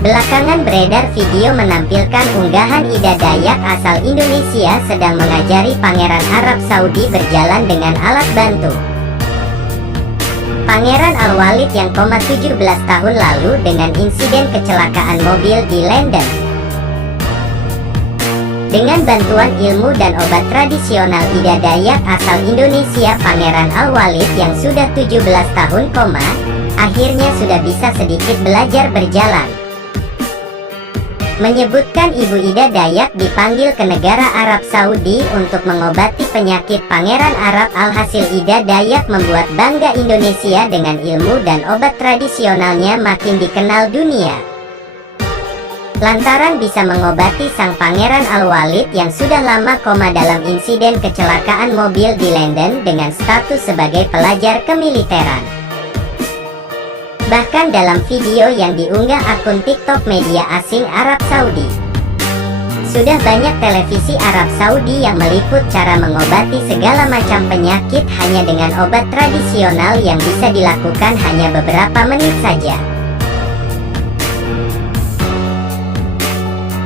Belakangan beredar video menampilkan unggahan Ida Dayak asal Indonesia sedang mengajari Pangeran Arab Saudi berjalan dengan alat bantu. Pangeran Al-Walid yang 17 tahun lalu dengan insiden kecelakaan mobil di London. Dengan bantuan ilmu dan obat tradisional Ida Dayak asal Indonesia, Pangeran Al-Walid yang sudah 17 tahun, akhirnya sudah bisa sedikit belajar berjalan. Menyebutkan Ibu Ida Dayak dipanggil ke negara Arab Saudi untuk mengobati penyakit Pangeran Arab. Alhasil Ida Dayak membuat bangga Indonesia dengan ilmu dan obat tradisionalnya makin dikenal dunia. Lantaran bisa mengobati sang Pangeran Al-Walid yang sudah lama koma dalam insiden kecelakaan mobil di London dengan status sebagai pelajar kemiliteran. Bahkan dalam video yang diunggah akun TikTok media asing Arab Saudi, sudah banyak televisi Arab Saudi yang meliput cara mengobati segala macam penyakit hanya dengan obat tradisional yang bisa dilakukan hanya beberapa menit saja.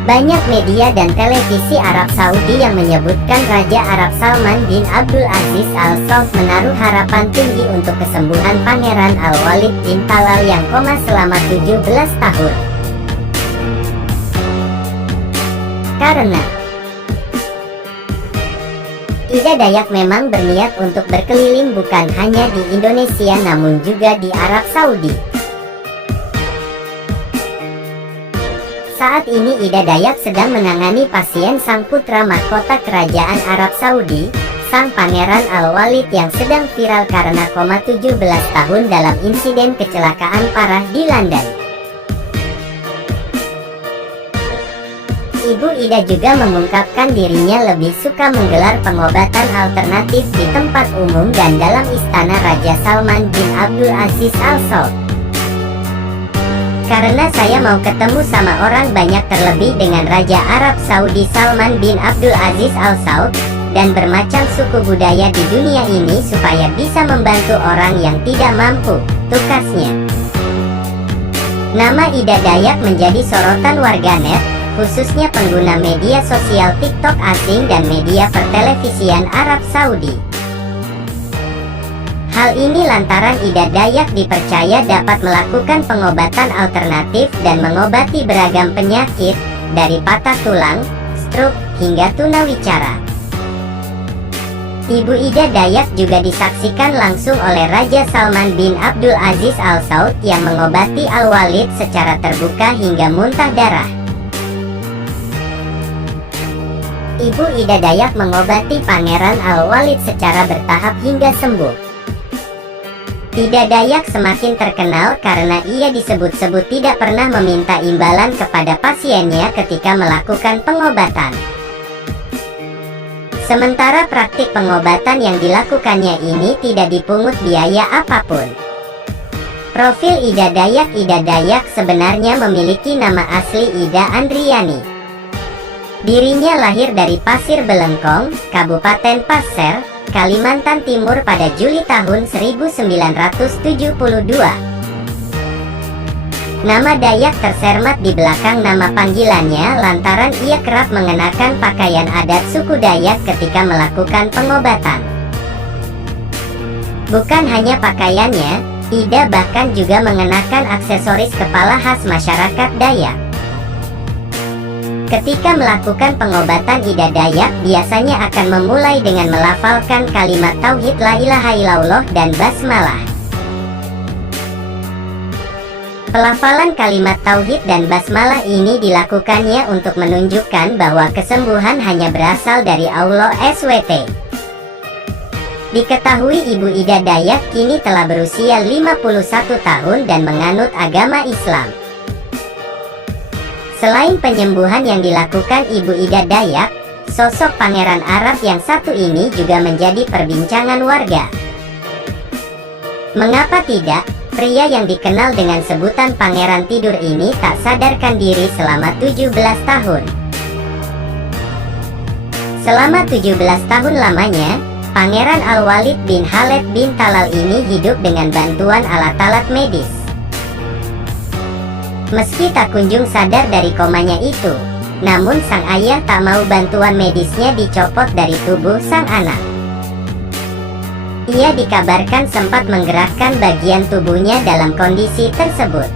Banyak media dan televisi Arab Saudi yang menyebutkan Raja Arab Salman bin Abdul Aziz Al Saud menaruh harapan tinggi untuk kesembuhan Pangeran Al-Walid bin Talal yang koma selama 17 tahun. Karena Ida Dayak memang berniat untuk berkeliling bukan hanya di Indonesia namun juga di Arab Saudi. Saat ini Ida Dayak sedang menangani pasien sang putra mahkota kerajaan Arab Saudi, sang Pangeran Al-Walid yang sedang viral karena koma 17 tahun dalam insiden kecelakaan parah di London. Ibu Ida juga mengungkapkan dirinya lebih suka menggelar pengobatan alternatif di tempat umum dan dalam istana Raja Salman bin Abdul Aziz Al Saud. Karena saya mau ketemu sama orang banyak, terlebih dengan Raja Arab Saudi Salman bin Abdul Aziz Al Saud, dan bermacam suku budaya di dunia ini supaya bisa membantu orang yang tidak mampu, tukasnya. Nama Ida Dayak menjadi sorotan warganet, khususnya pengguna media sosial TikTok asing dan media pertelevisian Arab Saudi. Hal ini lantaran Ida Dayak dipercaya dapat melakukan pengobatan alternatif dan mengobati beragam penyakit, dari patah tulang, stroke, hingga tunawicara. Ibu Ida Dayak juga disaksikan langsung oleh Raja Salman bin Abdul Aziz Al Saud yang mengobati Al-Walid secara terbuka hingga muntah darah. Ibu Ida Dayak mengobati Pangeran Al-Walid secara bertahap hingga sembuh. Ida Dayak semakin terkenal karena ia disebut-sebut tidak pernah meminta imbalan kepada pasiennya ketika melakukan pengobatan. Sementara praktik pengobatan yang dilakukannya ini tidak dipungut biaya apapun. Profil Ida Dayak sebenarnya memiliki nama asli Ida Andriani. Dirinya lahir dari Pasir Belengkong, Kabupaten Pasir, Kalimantan Timur pada Juli tahun 1972. Nama Dayak tersermat di belakang nama panggilannya lantaran ia kerap mengenakan pakaian adat suku Dayak ketika melakukan pengobatan. Bukan hanya pakaiannya, Ida bahkan juga mengenakan aksesoris kepala khas masyarakat Dayak. Ketika melakukan pengobatan, Ida Dayak biasanya akan memulai dengan melafalkan kalimat tauhid la ilaha illallah dan basmalah. Pelafalan kalimat tauhid dan basmalah ini dilakukannya untuk menunjukkan bahwa kesembuhan hanya berasal dari Allah SWT. Diketahui Ibu Ida Dayak kini telah berusia 51 tahun dan menganut agama Islam. Selain penyembuhan yang dilakukan Ibu Ida Dayak, sosok Pangeran Arab yang satu ini juga menjadi perbincangan warga. Mengapa tidak, pria yang dikenal dengan sebutan Pangeran Tidur ini tak sadarkan diri selama 17 tahun. Selama 17 tahun lamanya, Pangeran Al-Walid bin Khaled bin Talal ini hidup dengan bantuan alat-alat medis. Meski tak kunjung sadar dari komanya itu, namun sang ayah tak mau bantuan medisnya dicopot dari tubuh sang anak. Ia dikabarkan sempat menggerakkan bagian tubuhnya dalam kondisi tersebut.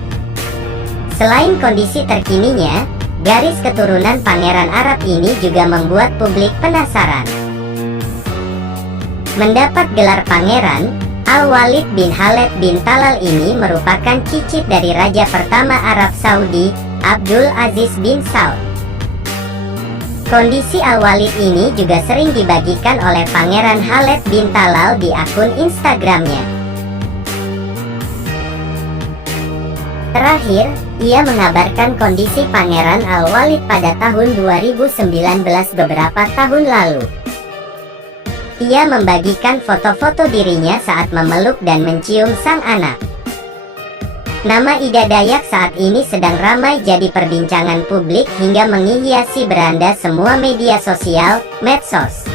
Selain kondisi terkininya, garis keturunan Pangeran Arab ini juga membuat publik penasaran. Mendapat gelar pangeran, Al-Walid bin Khaled bin Talal ini merupakan cicit dari Raja pertama Arab Saudi, Abdul Aziz bin Saud. Kondisi Al-Walid ini juga sering dibagikan oleh Pangeran Khaled bin Talal di akun Instagramnya. Terakhir, ia mengabarkan kondisi Pangeran Al-Walid pada tahun 2019 beberapa tahun lalu. Ia membagikan foto-foto dirinya saat memeluk dan mencium sang anak. Nama Ida Dayak saat ini sedang ramai jadi perbincangan publik hingga menghiasi beranda semua media sosial, medsos.